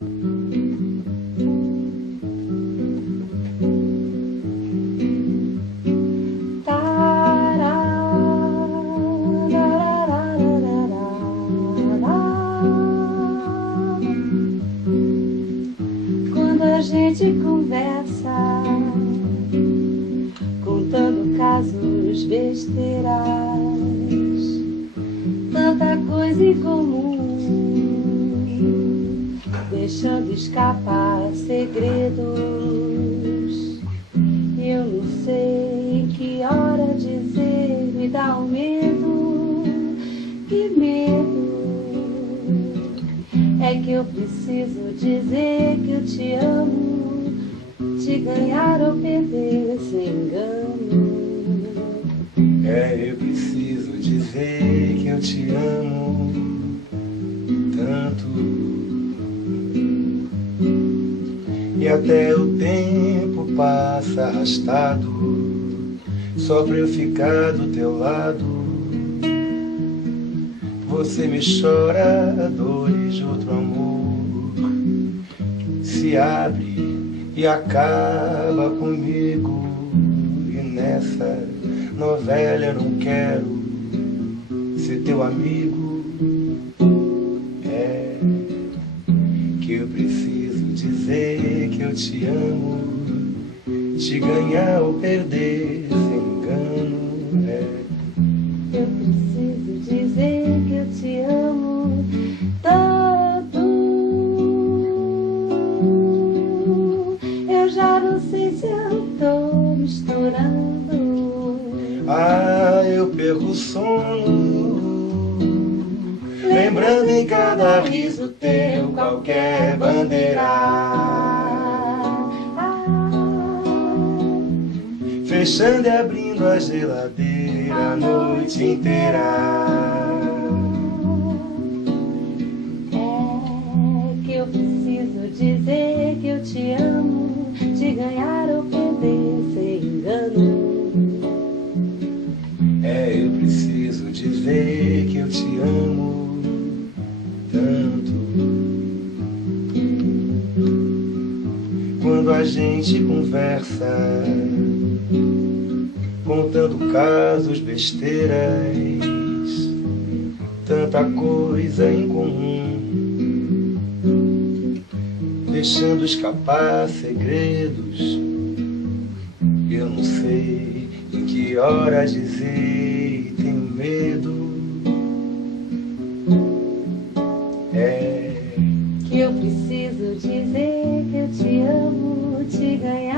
Quando a gente conversa, contando casos, besteiras, tanta coisa em comum, deixando escapar segredos. Eu não sei em que hora dizer, me dá um medo, que medo. É que eu preciso dizer que eu te amo, te ganhar ou perder sem engano. Eu preciso dizer que eu te amo tanto. E até o tempo passa arrastado, só pra eu ficar do teu lado. Você me chora dores de outro amor, se abre e acaba comigo. E nessa novela eu não quero ser teu amigo. É que eu preciso dizer que eu te amo, te ganhar ou perder sem engano. Eu preciso dizer que eu te amo tanto. Eu já não sei se eu tô misturando. Eu perco o sono, lembrando em cada riso teu qualquer bandeira. Fechando e abrindo a geladeira a noite inteira. É que eu preciso dizer que eu te amo, te ganhar ou perder sem engano. Eu preciso dizer que eu te amo tanto. Quando a gente conversa, contando casos, besteiras, tanta coisa em comum, deixando escapar segredos. Eu não sei em que hora dizer e tenho medo. Que eu preciso dizer que eu te amo, te ganhar